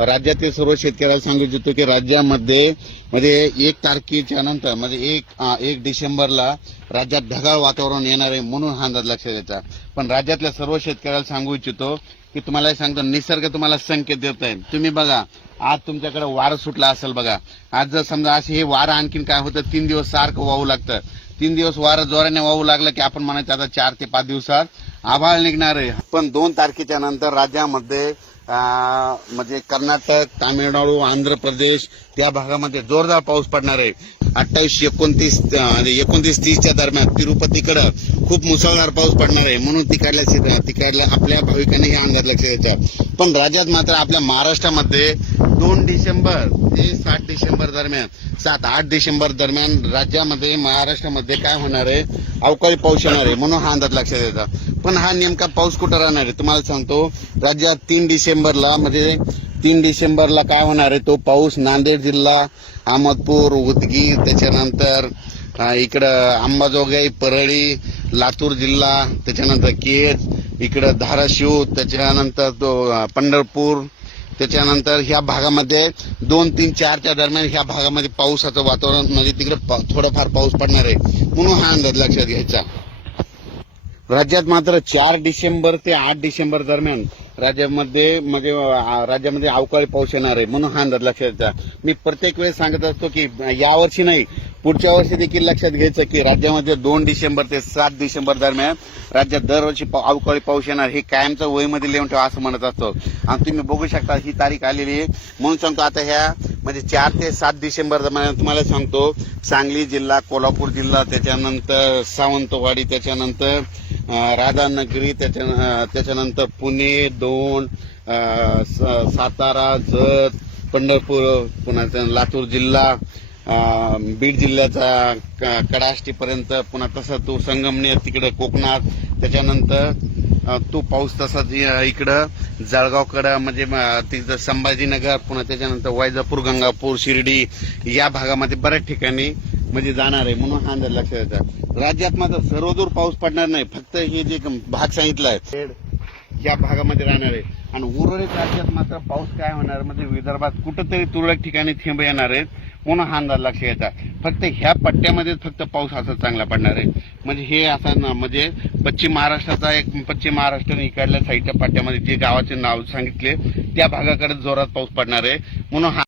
राज्यातील सर्व शेतकऱ्याला सांगू इच्छितो की राज्यामध्ये म्हणजे एक तारखेच्या नंतर म्हणजे एक एक डिसेंबरला राज्यात ढगाळ वातावरण येणार आहे म्हणून हा अंदाज लक्षात द्यायचा पण राज्यातल्या सर्व शेतकऱ्याला सांगू इच्छितो की तुम्हाला हे सांगतो निसर्ग तुम्हाला संकेत देत आहे. तुम्ही बघा आज तुमच्याकडे वारं सुटला असेल बघा. आज जर समजा असे हे वारं आणखीन काय होतं तीन दिवस सारखं वाहू लागतं. तीन दिवस वारं जोराने वाहू लागलं की आपण म्हणायचं आता चार ते पाच दिवसात आभाळ निघणार आहे. पण दोन तारखेच्या नंतर राज्यामध्ये म्हणजे कर्नाटक तामिळनाडू आंध्र प्रदेश त्या भागामध्ये जोरदार पाऊस पडणार आहे. अठ्ठावीस एकोणतीस एकोणतीस तीसच्या दरम्यान तिरुपतीकडं खूप मुसळधार पाऊस पडणार आहे म्हणून तिकडल्या तिकडल्या आपल्या भाविकांनी हे अंदाज लक्ष द्यायचा पण राज्यात मात्र आपल्या महाराष्ट्रामध्ये दोन डिसेंबर ते सात डिसेंबर दरम्यान सात आठ डिसेंबर दरम्यान राज्यामध्ये महाराष्ट्रामध्ये काय होणार आहे? अवकाळी पाऊस येणार आहे म्हणून हा अंदाज लक्षात येतात पण हा नेमका पाऊस कुठं राहणार आहे? तुम्हाला सांगतो राज्यात तीन डिसेंबरला म्हणजे तीन डिसेंबरला काय होणार आहे? तो पाऊस नांदेड जिल्हा अहमदपूर उदगीर त्याच्यानंतर इकडं अंबाजोगाई परळी लातूर जिल्हा त्याच्यानंतर केज इकडं धाराशिव त्याच्यानंतर तो पंढरपूर त्याच्यानंतर ह्या भागामध्ये दोन तीन चारच्या दरम्यान ह्या भागामध्ये पावसाचं वातावरण म्हणजे तिकडे पा- थोडाफार पाऊस पडणार आहे. म्हणून हा अंदाज लक्षात घ्यायचा. राज्यात मात्र चार डिसेंबर ते आठ डिसेंबर दरम्यान राज्यामध्ये म्हणजे राज्यामध्ये अवकाळी पाऊस येणार आहे म्हणून हा अंदाज लक्षात घ्यायचा मी प्रत्येक वेळेस सांगत असतो की यावर्षी नाही पुढच्या वर्षी देखील लक्षात घ्यायचं की राज्यामध्ये दोन डिसेंबर ते सात डिसेंबर दरम्यान राज्यात दरवर्षी अवकाळी पाऊस येणार हे कायमचं वहीमध्ये लिहून ठेवा असं म्हणत असतो. आणि तुम्ही बघू शकता ही तारीख आलेली आहे. म्हणून सांगतो आता ह्या म्हणजे चार ते सात डिसेंबर दरम्यान तुम्हाला सांगतो सांगली जिल्हा कोल्हापूर जिल्हा त्याच्यानंतर सावंतवाडी त्याच्यानंतर राधानगरी त्याच्या त्याच्यानंतर पुणे दोन स- सातारा जत पंढरपूर पुन्हा लातूर जिल्हा बीड जिल्ह्याचा क- कडाष्टीपर्यंत पुन्हा तसं तो संगमनेर तिकडे कोकणात त्याच्यानंतर तो पाऊस तसाच इकडं जळगावकडं म्हणजे तिथं संभाजीनगर पुन्हा त्याच्यानंतर वैजापूर गंगापूर शिर्डी या भागामध्ये बऱ्याच ठिकाणी म्हणजे जाणार आहे म्हणून हा अंदाज लक्षात येतात राज्यात मात्र सर्वदूर पाऊस पडणार नाही. फक्त हे जे भाग सांगितलाय या भागामध्ये राहणार आहे. आणि उर्वरित राज्यात मात्र पाऊस काय होणार? म्हणजे विदर्भात कुठंतरी तुरळक ठिकाणी थेंब येणार आहेत. म्हणून हा अंदाज लक्ष घ्यायचा फक्त ह्या पट्ट्यामध्येच फक्त पाऊस असा चांगला पडणार आहे. म्हणजे हे असा ना म्हणजे पश्चिम महाराष्ट्राचा एक पश्चिम महाराष्ट्राने इकडल्या साईडच्या पट्ट्यामध्ये जे गावाचे नाव सांगितले त्या भागाकडे जोरात पाऊस पडणार आहे. म्हणून हा